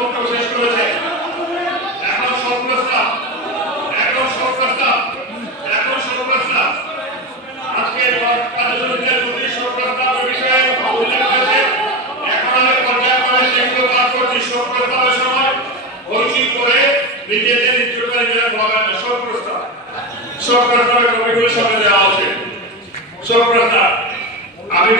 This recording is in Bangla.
বক্তব্য শেষ করেছে। এখন শোক প্রস্তাব আজকে শোক প্রস্তাবের বিষয়ে উল্লেখ করেছে। এখন আমি পর্যায়ক্রমে সেগুলো পাঠ করছি। শোক প্রস্তাবের সময় হইচই করে নিজেদের ইচ্ছুকারী হবেন না। শোক প্রস্তাবের কপিগুলো সামনে দেওয়া আছে। শোক প্রস্তাব আমি